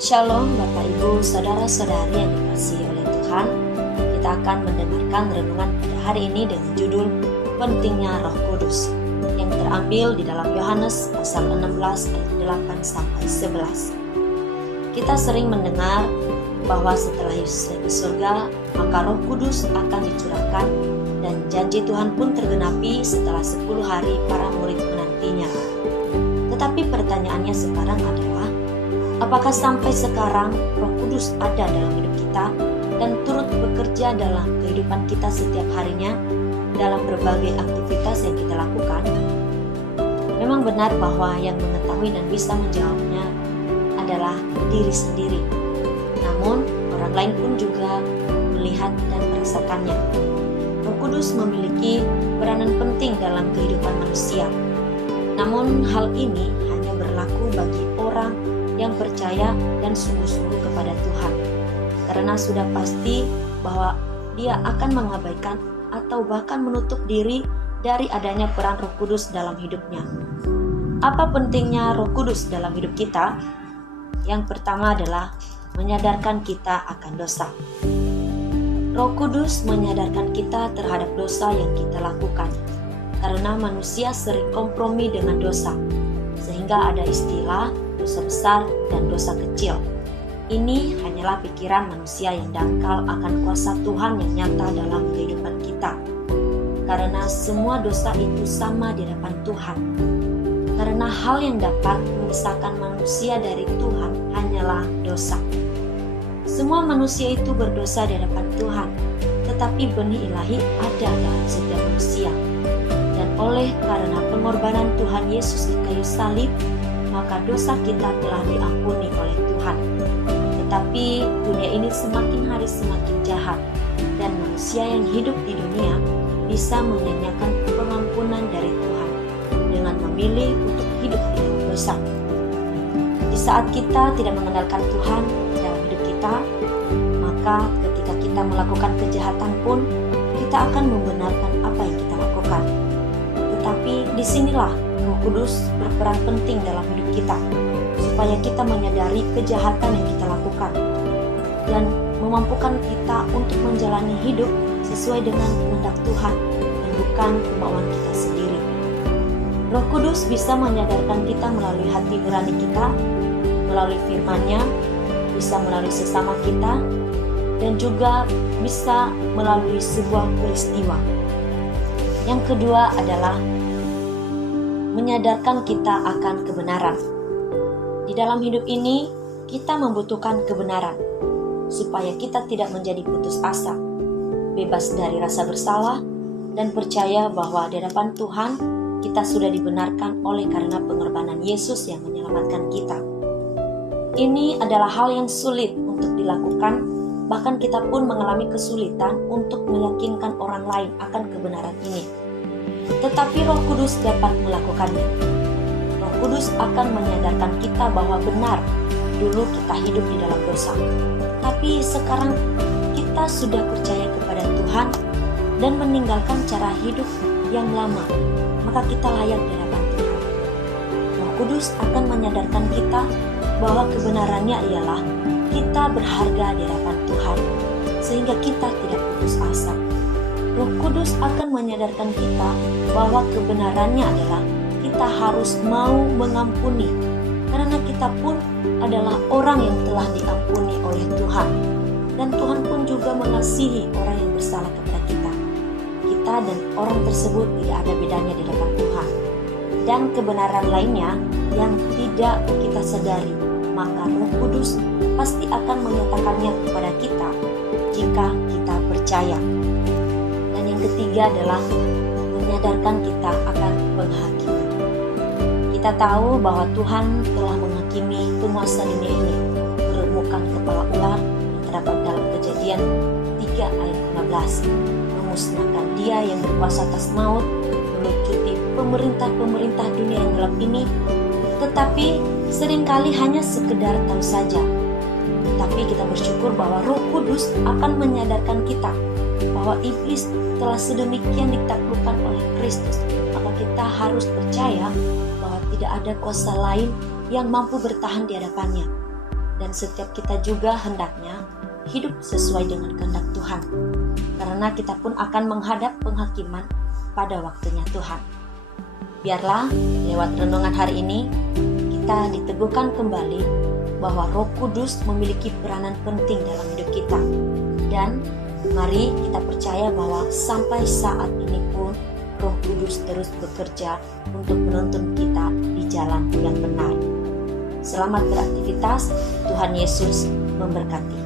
Shalom Bapak Ibu, Saudara-saudari yang dikasihi oleh Tuhan. Kita akan mendengarkan renungan pada hari ini dengan judul Pentingnya Roh Kudus, yang terambil di dalam Yohanes pasal 16 ayat 8 sampai 11. Kita sering mendengar bahwa setelah Yesus naik ke surga, maka Roh Kudus akan dicurahkan, dan janji Tuhan pun tergenapi setelah 10 hari para murid menantinya. Tetapi pertanyaannya sekarang adalah, apakah sampai sekarang Roh Kudus ada dalam hidup kita dan turut bekerja dalam kehidupan kita setiap harinya dalam berbagai aktivitas yang kita lakukan? Memang benar bahwa yang mengetahui dan bisa menjawabnya adalah diri sendiri. Namun, orang lain pun juga melihat dan merasakannya. Roh Kudus memiliki peranan penting dalam kehidupan manusia. Namun, hal ini hanya berlaku bagi orang yang percaya dan sungguh-sungguh kepada Tuhan, karena sudah pasti bahwa dia akan mengabaikan atau bahkan menutup diri dari adanya peran Roh Kudus dalam hidupnya. Apa pentingnya Roh Kudus dalam hidup kita? Yang pertama adalah menyadarkan kita akan dosa. Roh Kudus menyadarkan kita terhadap dosa yang kita lakukan, karena manusia sering kompromi dengan dosa, sehingga ada istilah dosa besar dan dosa kecil. Ini hanyalah pikiran manusia yang dangkal akan kuasa Tuhan yang nyata dalam kehidupan kita. Karena semua dosa itu sama di hadapan Tuhan. Karena hal yang dapat memisahkan manusia dari Tuhan hanyalah dosa. Semua manusia itu berdosa di hadapan Tuhan, tetapi benih ilahi ada dalam setiap manusia. Dan oleh karena pengorbanan Tuhan Yesus di kayu salib, maka dosa kita telah diampuni oleh Tuhan. Tetapi dunia ini semakin hari semakin jahat, dan manusia yang hidup di dunia bisa menyanyiakan pengampunan dari Tuhan dengan memilih untuk hidup di dalam dosa. Di saat kita tidak mengandalkan Tuhan dalam hidup kita, maka ketika kita melakukan kejahatan pun, kita akan membenarkan apa yang kita lakukan. Tetapi disinilah Roh Kudus berperan penting dalam hidup kita, supaya kita menyadari kejahatan yang kita lakukan dan memampukan kita untuk menjalani hidup sesuai dengan kehendak Tuhan dan bukan kemauan kita sendiri. Roh Kudus bisa menyadarkan kita melalui hati nurani kita, melalui firman-Nya, bisa melalui sesama kita, dan juga bisa melalui sebuah peristiwa. Yang kedua adalah menyadarkan kita akan kebenaran. Di dalam hidup ini, kita membutuhkan kebenaran, supaya kita tidak menjadi putus asa, bebas dari rasa bersalah, dan percaya bahwa di hadapan Tuhan, kita sudah dibenarkan oleh karena pengorbanan Yesus yang menyelamatkan kita. Ini adalah hal yang sulit untuk dilakukan, bahkan kita pun mengalami kesulitan untuk meyakinkan orang lain akan kebenaran ini. Tetapi Roh Kudus dapat melakukannya. Roh Kudus akan menyadarkan kita bahwa benar, dulu kita hidup di dalam dosa. Tapi sekarang kita sudah percaya kepada Tuhan dan meninggalkan cara hidup yang lama, maka kita layak di hadapan Tuhan. Roh Kudus akan menyadarkan kita bahwa kebenarannya ialah kita berharga di hadapan Tuhan, sehingga kita tidak putus asa. Roh Kudus akan menyadarkan kita bahwa kebenarannya adalah kita harus mau mengampuni, karena kita pun adalah orang yang telah diampuni oleh Tuhan, dan Tuhan pun juga mengasihi orang yang bersalah kepada kita. Kita dan orang tersebut tidak ada bedanya di hadapan Tuhan. Dan kebenaran lainnya yang tidak kita sadari, maka Roh Kudus pasti akan menyatakannya kepada kita jika kita percaya. Dan yang ketiga adalah menyadarkan kita akan penghakiman. Kita tahu bahwa Tuhan telah menghakimi penguasa dunia ini, meremukkan kepala ular yang terdapat dalam Kejadian 3 ayat 15, memusnahkan dia yang berkuasa atas maut, melucuti pemerintah-pemerintah dunia yang gelap ini. Tetapi seringkali hanya sekedar tahu saja. Tapi kita bersyukur bahwa Roh Kudus akan menyadarkan kita bahwa iblis telah sedemikian ditaklukkan oleh Kristus, maka kita harus percaya bahwa tidak ada kuasa lain yang mampu bertahan di hadapannya. dan setiap kita juga hendaknya hidup sesuai dengan kehendak Tuhan, karena kita pun akan menghadap penghakiman pada waktunya Tuhan. Biarlah lewat renungan hari ini kita diteguhkan kembali bahwa Roh Kudus memiliki peranan penting dalam hidup kita, dan mari kita percaya bahwa sampai saat ini pun Roh Kudus terus bekerja untuk menuntun kita di jalan yang benar. Selamat beraktivitas, Tuhan Yesus memberkati.